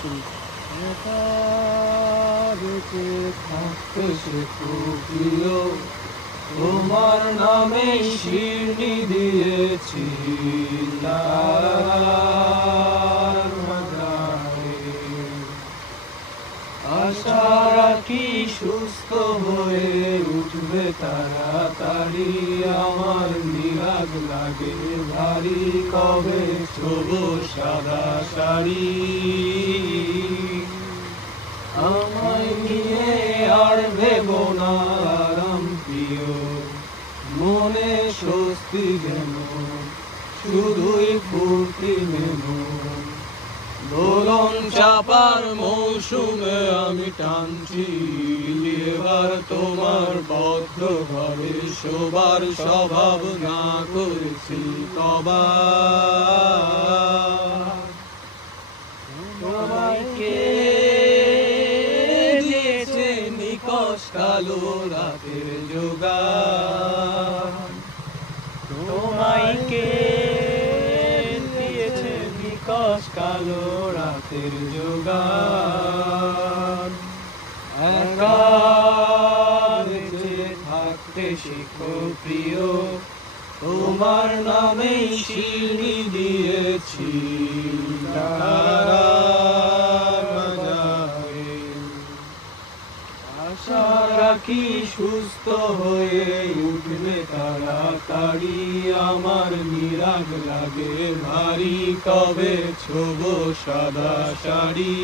শুনি। একা বেঁচে থাকতে শেখো প্রিয়, তোমার নামে শিরনি দিয়েছি তারার মাঝারে। আশা রাখি সুস্থ হয়ে উঠবে তাড়াতাড়ি, আমার নিরাগ লাগে ভারী কবে ছোবো সাদা শাড়ি। আমায় নিয়ে আর ভেবো না আরাম প্রিয়, মনে স্বস্তি যেন শুধুই ফুর্তি মেনো। দোলন চাপার মৌসুমে আমি টানছি এবার তোমার বদ্ধ ঘরে শোবার স্বভাব না করেছি কবার। তোমায় কে দিয়েছে নিকষ কালো রাতের যোগান, তোমায় কে দিয়েছে নিকষ কালো রাতের যোগান। একা বেঁচে থাকতে শিখো প্রিয়, তোমার নামেই শিরনি দিয়েছি তারার মাঝারে। আশা রাখি সুস্থ হয়ে উঠবে তাড়াতাড়ি, আমার নিরাগ লাগে ভারী কবে ছোবো সাদা শাড়ি।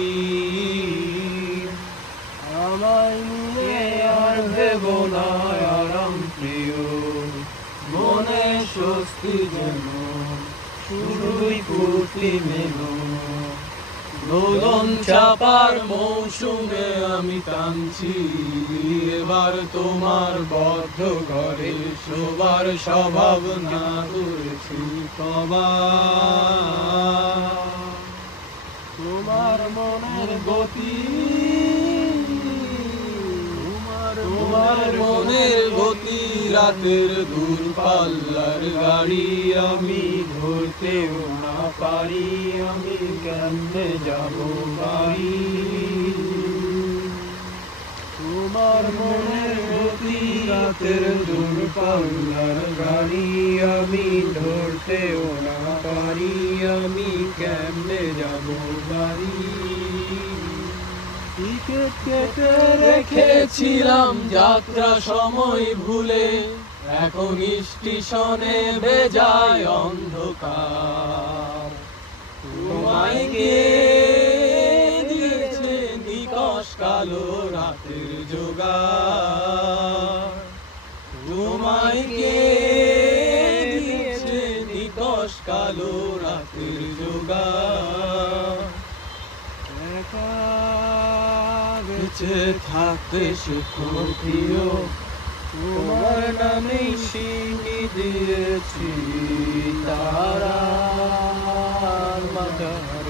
আমায় নিয়ে আর ভেবো না আরাম প্রিয়, মনে স্বস্তি যেন শুধুই ফুর্তি মেনো। দোলন চাপার মৌসুমে আমি টানছি এবার তোমার বদ্ধ ঘরে শোবার স্বভাব না করেছি কবার। তোমার মনের গতি, তোমার মনের গতি রাতের দূরপাল্লার গাড়ি, আমি ধরতেও না পারি, আমি কেমনে যাব বাড়ি। তোমার মনের গতি রাতের দূরপাল্লার গাড়ি, আমি ধরতেও না পারি, আমি কেমনে যাব বাড়ি। টিকিট কেটে রেখেছিলাম যাত্রা সময় ভুলে, এখন স্টেশনে বেজায় অন্ধকার। তোমায় কে দিয়েছে নিকষ কালো রাতের যোগান, তোমায় কে দিয়েছে নিকষ কালো রাতের যোগান। একা বেঁচে থাকতে শেখো প্রিয়, তোমার নামেই শিরনি দিয়েছি তারার মাঝারে।